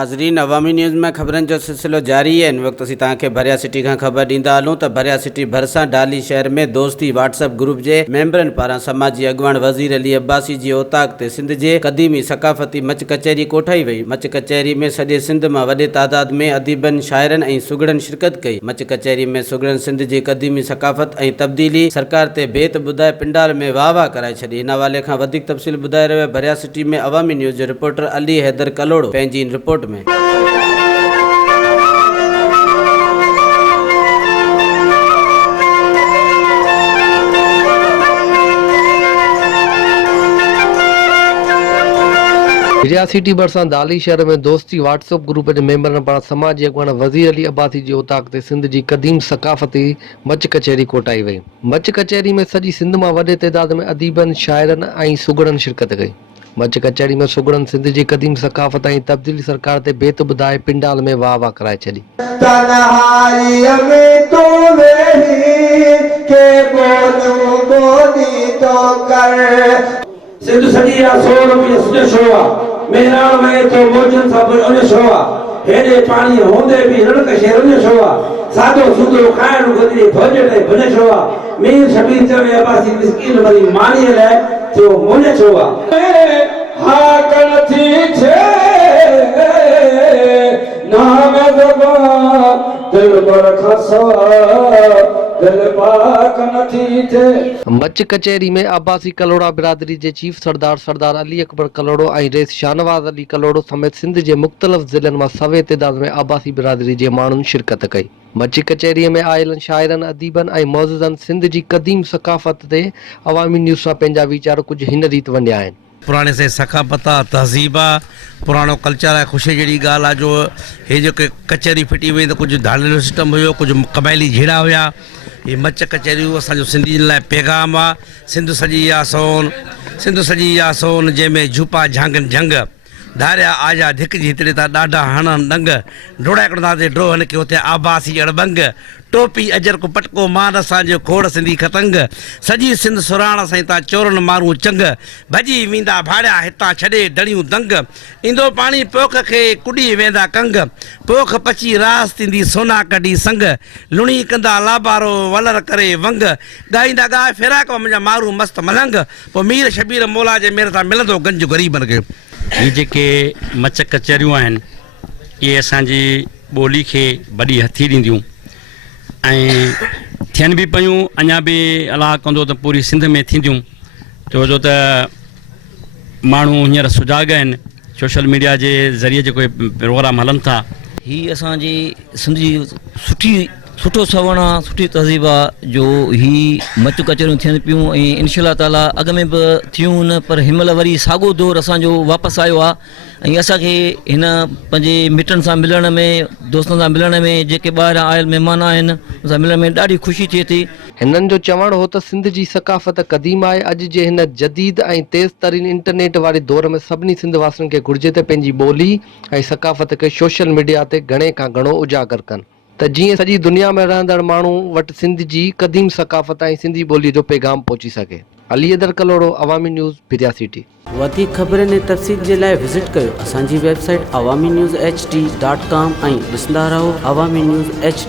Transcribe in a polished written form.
नाज़रीन, अवामी न्यूज़ में खबरन जो सिलसिलो जारी है। इन वक्त असीं तव्हांखे ڀرياسٽي खां ख़बर ॾींदा हलूं त ڀرياسٽي भरिसां डाली शहर में दोस्ती वाट्स ग्रुप जे मम्बरन पारां समाजी अॻुवाण वज़ीर अली अब्बासी जी ओताक ते सिंध जे क़दीमी सकाफ़ती मच कचहरी कोठाई वई। मच कचहरी में सॼे सिंध मां वॾे तादाद में अदीबन, शाइरनि ऐं सुगड़नि शिरकत कई। मच कचहरी में सुगड़नि सिंध जी क़दीमी सकाफ़त ऐं तब्दीली सरकार ते बेत ॿुधाए पिंडाल में वाह वाह कराए छॾी। हिन हवाले खां वधीक तफ़सील ॿुधाए रहियो आहे ڀرياسٽي में अवामी न्यूज़ जो रिपोर्टर अली हैदर कलोड़ो पंहिंजी रिपोर्ट में। ڀرياسٽي भरिसां दाली शहर में दोस्ती वाट्स ग्रुप जे मेंबरन पारां समाजी अॻुवाण वज़ीर अली अब्बासी जी ओताक ते सिंध जी क़दीम सकाफ़ती मच कचहरी कोठाई वई। मच कचहरी में सॼी सिंध मां वॾे तइदाद में अदीबन, शाइरनि ऐं सुगड़नि शिरकत कई। मच कचहरी में सुगड़नि सिंध जी क़दीम सकाफ़त ऐं तब्दीली सरकार ते बेत ॿुधाए पिंडाल में वाह वाह कराए छॾी। सिंध सॼी आहे 100 रुपया सुजो शोआ मेहरान में तो मोजन सब उन शोआ हेडे पानी होंदे भी रणक शहर उन शोआ सादो सुदो खाइण गुजरी भोजन बने शोआ मीर शबीर चवे अब्बासी मिस्किन वरी मानी ले तो मोने शोआ हा कन थी छे नाम जबा दिल पर खसा मच कचहरी में अब्बासी कलोड़ा बिरादरी जे चीफ सरदार अली अकबर कलोड़ो ऐं रेस शाहनवाज़ अली कलोड़ो समेत सिंध जे मुख़्तलिफ़ ज़िलनि मां सवे तइदाद में अब्बासी बिरादरी जे माण्हुनि शिरकत कई। मच कचहरीअ में आयल शाइरनि, अदीबनि ऐं मौज़ूदनि सिंध जी क़दीम सकाफ़त ते अवामी न्यूज़ सां पंहिंजा वीचार कुझु हिन रीति वंडिया आहिनि। पुराने से सकाफ़त आहे, तहज़ीब आहे, पुराणो कल्चर आहे। ख़ुशी जहिड़ी ॻाल्हि आहे जो हे जेके कचहरी फिटी वई त कुझु धाड़ेलो सिस्टम हुयो, कुझु क़बाइली झेड़ा हुया। ये मच कचहरियूं असांजो सिंधी लाइ पैगाम आहे। सिंध सॼी आहे सोन, सिंध सॼी आहे सोन जंहिंमें झूपा झांगनि झंग धारिया आजा धिक जी हितड़े था ॾाढा हणनि डंग डोड़ा कढंदा ते ड्रोहन के उते आबासी अड़बंग टोपी अजर को पटको मान असांजो खोड़ सिंधी खतंग सॼी सिंध सुराण सां था चोरनि मारूं चंग भॼी वेंदा भाड़िया हितां छॾे दड़ियूं दंग ईंदो पाणी पोख खे कुॾी वेंदा कंग पोख पची रास थींदी सोना कढी संग लुणी कंदा लाबारो वलर करे वंग ॻाईंदा ॻाए फिराक मुंहिंजा मारूं मस्त मलंग पोइ मीर शबीर मौला जे मेर सां मिलंदो गंज ग़रीबनि खे। ये जेके मच कचहरियूं आहिनि इहे असांजी ॿोली खे वॾी हथी ॾींदियूं ऐं थियनि बि पियूं, अञा बि अलाह कंदो त पूरी सिंध में थींदियूं छो त माण्हू हींअर सुजाॻ आहिनि। सोशल मीडिया जे ज़रिए जेके प्रोग्राम हलनि था ही असांजी सिंध जी सुठो सवण आहे, सुठी तहज़ीब आहे जो ही मच कचहरियूं थियनि पियूं ऐं इनशा ताला अॻ में बि थियूं न, पर हिनमहिल वरी साॻियो दौरु असांजो वापसि आयो आहे ऐं असांखे हिन पंहिंजे मिटनि सां मिलण में, दोस्तनि सां मिलण में, जेके ॿाहिरां आयल महिमान आहिनि उन सां मिलण में ॾाढी ख़ुशी थिए थी। हिननि जो चवणु हो त सिंध जी सकाफ़त क़दीम आहे। अॼु जे हिन जदीद ऐं तेज़ तरीन इंटरनेट वारे दौर में सभिनी सिंध वासियुनि खे घुर्जे त पंहिंजी ॿोली ऐं सकाफ़त खे सोशल मीडिया ते घणे खां घणो उजागर कनि त जीअं सॼी दुनिया में रहंदड़ माण्हू वटि सिंध जी क़दीम सकाफ़त ऐं सिंधी ॿोलीअ जो पैगाम पहुची सघे। अली हैदर कलोड़ो, अवामी न्यूज़, भिरियासिटी। वधीक ख़बरनि ऐं तफ़सील जे लाइ विज़िट कयो असांजी वेबसाइट awamiNewsHD.com ऐं ॾिसंदा रहो अवामी न्यूज़ HD।